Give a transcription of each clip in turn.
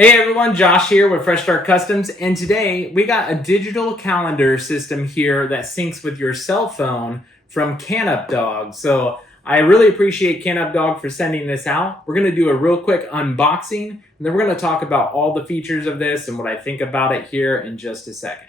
Hey everyone, Josh here with Fresh Start Customs, and today we got a digital calendar system here that syncs with your cell phone from Canupdog. So I really appreciate Canupdog for sending this out. We're going to do a real quick unboxing, and then we're going to talk about all the features of this and what I think about it here in just a second.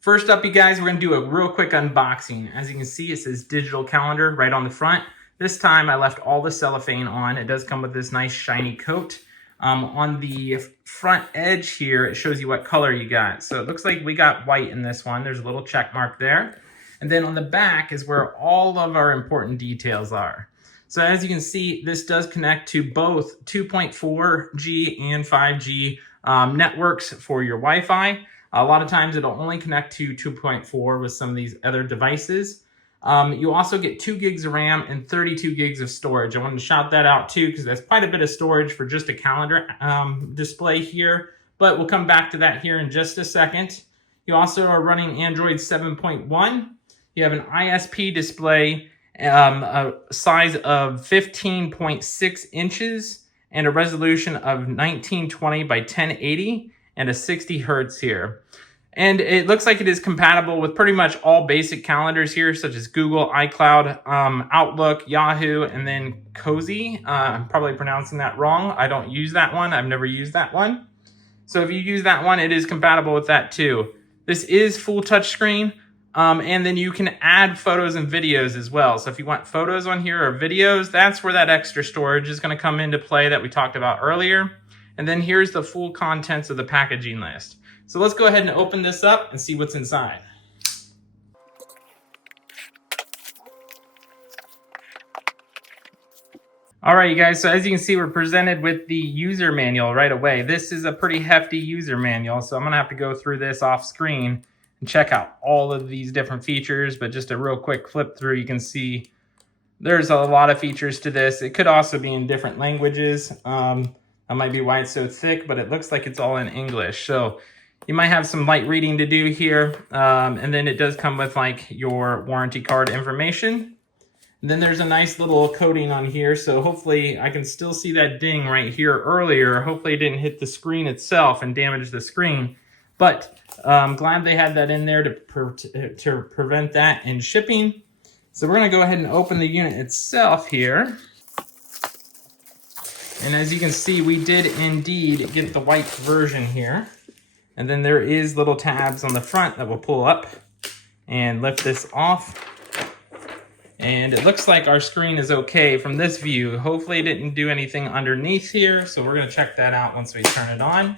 First up, you guys, we're going to do a real quick unboxing. As you can see, it says digital calendar right on the front. This time I left all the cellophane on. It does come with this nice shiny coat. On the front edge here, it shows you what color you got. So it looks like we got white in this one. There's a little check mark there. And then on the back is where all of our important details are. So as you can see, this does connect to both 2.4G and 5G networks for your Wi-Fi. A lot of times it'll only connect to 2.4 with some of these other devices. You also get 2 gigs of RAM and 32 gigs of storage. I wanted to shout that out too because that's quite a bit of storage for just a calendar display here, but we'll come back to that here in just a second. You also are running Android 7.1. You have an ISP display, a size of 15.6 inches and a resolution of 1920 by 1080 and a 60 hertz here. And it looks like it is compatible with pretty much all basic calendars here, such as Google, iCloud, Outlook, Yahoo, and then Cozy. I'm probably pronouncing that wrong. I don't use that one. I've never used that one. So if you use that one, it is compatible with that too. This is full touchscreen, and then you can add photos and videos as well. So if you want photos on here or videos, that's where that extra storage is going to come into play that we talked about earlier. And then here's the full contents of the packaging list. So let's go ahead and open this up and see what's inside. All right, you guys, so as you can see, we're presented with the user manual right away. This is a pretty hefty user manual, so I'm gonna have to go through this off screen and check out all of these different features, but just a real quick flip through, you can see there's a lot of features to this. It could also be in different languages. That might be why it's so thick, but it looks like it's all in English. So you might have some light reading to do here. And then it does come with like your warranty card information. And then there's a nice little coating on here. So hopefully I can still see that ding right here earlier. Hopefully it didn't hit the screen itself and damage the screen. But I'm glad they had that in there to prevent that in shipping. So we're gonna go ahead and open the unit itself here. And as you can see, we did indeed get the white version here. And then there is little tabs on the front that will pull up and lift this off. And it looks like our screen is okay from this view. Hopefully it didn't do anything underneath here. So we're gonna check that out once we turn it on.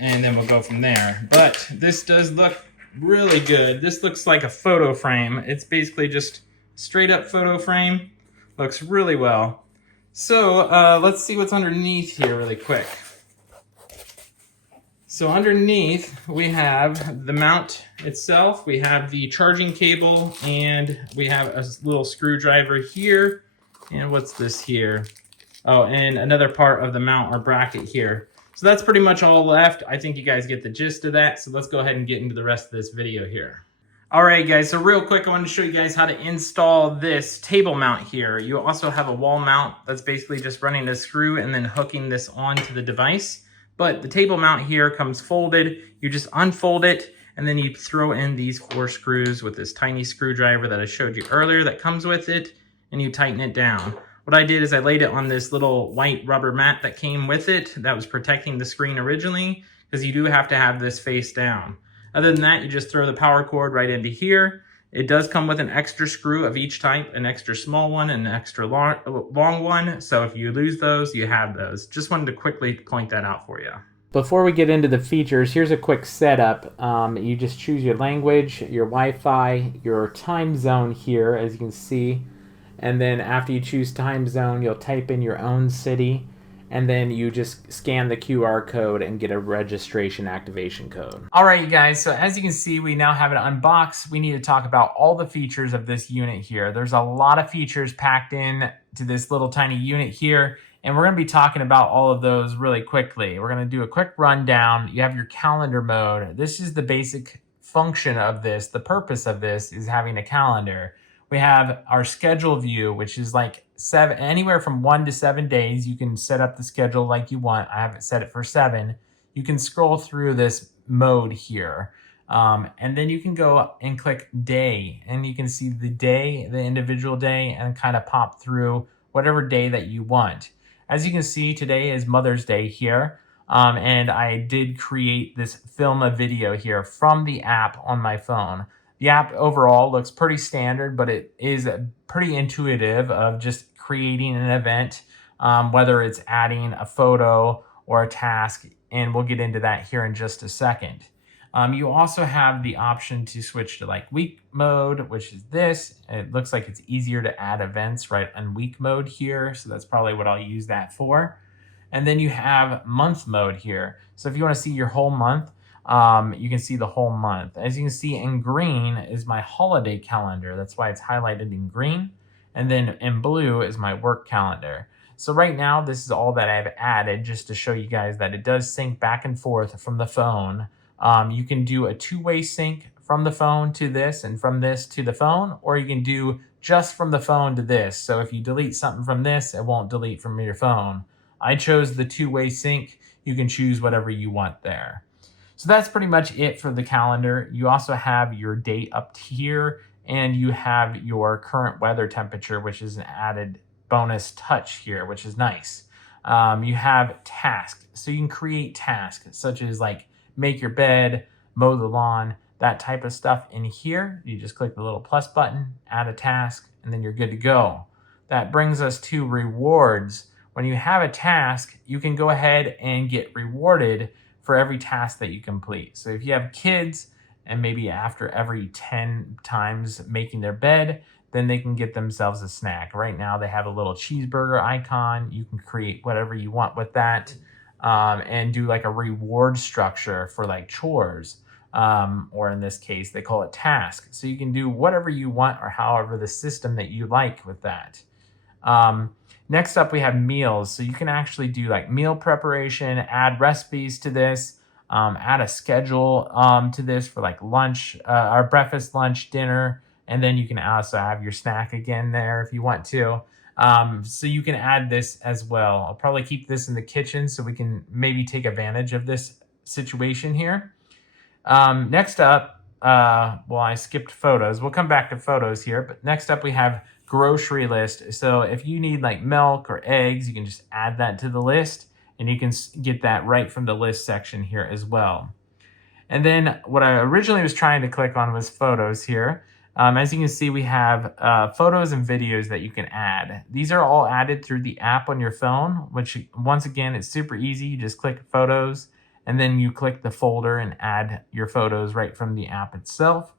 And then we'll go from there. But this does look really good. This looks like a photo frame. It's basically just straight up photo frame. Looks really well. So let's see what's underneath here really quick. So underneath we have the mount itself, we have the charging cable, and we have a little screwdriver here. And what's this here? Oh, and another part of the mount or bracket here. So that's pretty much all left. I think you guys get the gist of that. So let's go ahead and get into the rest of this video here. All right, guys, so real quick, I want to show you guys how to install this table mount here. You also have a wall mount that's basically just running a screw and then hooking this onto the device. But the table mount here comes folded. You just unfold it, and then you throw in these 4 screws with this tiny screwdriver that I showed you earlier that comes with it, and you tighten it down. What I did is I laid it on this little white rubber mat that came with it that was protecting the screen originally, because you do have to have this face down. Other than that, you just throw the power cord right into here. It does come with an extra screw of each type, an extra small one and an extra long one. So if you lose those, you have those. Just wanted to quickly point that out for you. Before we get into the features, here's a quick setup. You just choose your language, your Wi-Fi, your time zone here, as you can see. And then after you choose time zone, you'll type in your own city. And then you just scan the QR code and get a registration activation code. All right, you guys, so as you can see, we now have it unboxed. We need to talk about all the features of this unit here. There's a lot of features packed in to this little tiny unit here, and we're gonna be talking about all of those really quickly. We're gonna do a quick rundown. You have your calendar mode. This is the basic function of this. The purpose of this is having a calendar. We have our schedule view, which is like anywhere from 1 to 7 days. You can set up the schedule like you want. I have it set it for 7. You can scroll through this mode here. And then you can go and click day, and you can see the day, the individual day, and kind of pop through whatever day that you want. As you can see, today is Mother's Day here. And I did create this film a video here from the app on my phone. The app overall looks pretty standard, but it is pretty intuitive of just creating an event, whether it's adding a photo or a task, and we'll get into that here in just a second. You also have the option to switch to like week mode, which is this. It looks like it's easier to add events right on week mode here. So that's probably what I'll use that for. And then you have month mode here. So if you want to see your whole month, you can see the whole month. As you can see in green is my holiday calendar. That's why it's highlighted in green. And then in blue is my work calendar. So right now, this is all that I've added just to show you guys that it does sync back and forth from the phone. You can do a two-way sync from the phone to this and from this to the phone, or you can do just from the phone to this. So if you delete something from this, it won't delete from your phone. I chose the two-way sync. You can choose whatever you want there. So that's pretty much it for the calendar. You also have your date up here, and you have your current weather temperature, which is an added bonus touch here, which is nice. You have tasks. So you can create tasks such as like make your bed, mow the lawn, that type of stuff in here. You just click the little plus button, add a task, and then you're good to go. That brings us to rewards. When you have a task, you can go ahead and get rewarded for every task that you complete. So if you have kids and maybe after every 10 times making their bed, then they can get themselves a snack. Right now they have a little cheeseburger icon. You can create whatever you want with that. And do like a reward structure for like chores, or in this case, they call it task. So you can do whatever you want or however the system that you like with that. Next up, we have meals. So you can actually do like meal preparation, add recipes to this, add a schedule to this for like lunch, or breakfast, lunch, dinner. And then you can also have your snack again there if you want to. So you can add this as well. I'll probably keep this in the kitchen so we can maybe take advantage of this situation here. Next up, well, I skipped photos. We'll come back to photos here, but next up we have grocery list. So if you need like milk or eggs, you can just add that to the list, and you can get that right from the list section here as well. And then what I originally was trying to click on was photos here. As you can see, we have photos and videos that you can add. These are all added through the app on your phone, which once again, it's super easy. You just click photos, and then you click the folder and add your photos right from the app itself.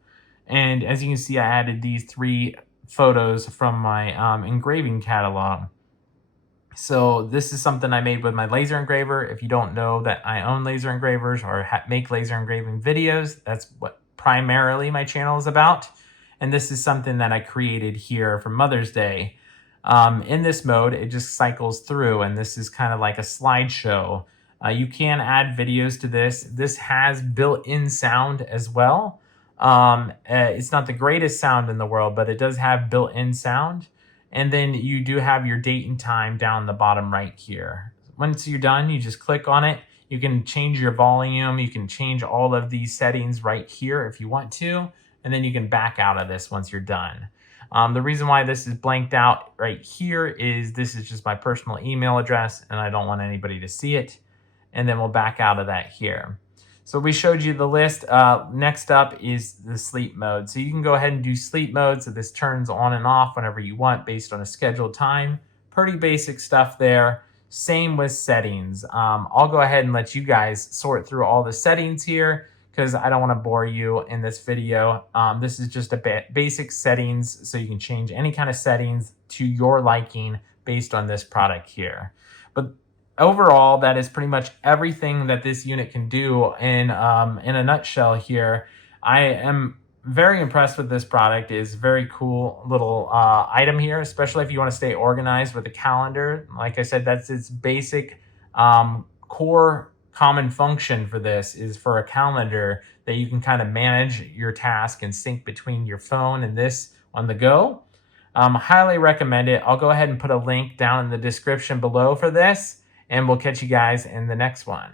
And as you can see, I added these 3 photos from my engraving catalog. So this is something I made with my laser engraver. If you don't know that I own laser engravers or make laser engraving videos, that's what primarily my channel is about. And this is something that I created here for Mother's Day. In this mode, it just cycles through, and this is kind of like a slideshow. You can add videos to this. This has built-in sound as well. It's not the greatest sound in the world, but it does have built-in sound. And then you do have your date and time down the bottom right here. Once you're done, you just click on it. You can change your volume. You can change all of these settings right here if you want to. And then you can back out of this once you're done. The reason why this is blanked out right here is this is just my personal email address, and I don't want anybody to see it. And then we'll back out of that here. So we showed you the list. Next up is the sleep mode. So you can go ahead and do sleep mode. So this turns on and off whenever you want based on a scheduled time. Pretty basic stuff there. Same with settings. I'll go ahead and let you guys sort through all the settings here, because I don't want to bore you in this video. This is just a basic settings, so you can change any kind of settings to your liking based on this product here. But overall, that is pretty much everything that this unit can do in a nutshell here. I am very impressed with this product. It's a very cool little item here, especially if you want to stay organized with a calendar. Like I said, that's its basic core common function for this is for a calendar that you can kind of manage your task and sync between your phone and this on the go. Highly recommend it. I'll go ahead and put a link down in the description below for this, and we'll catch you guys in the next one.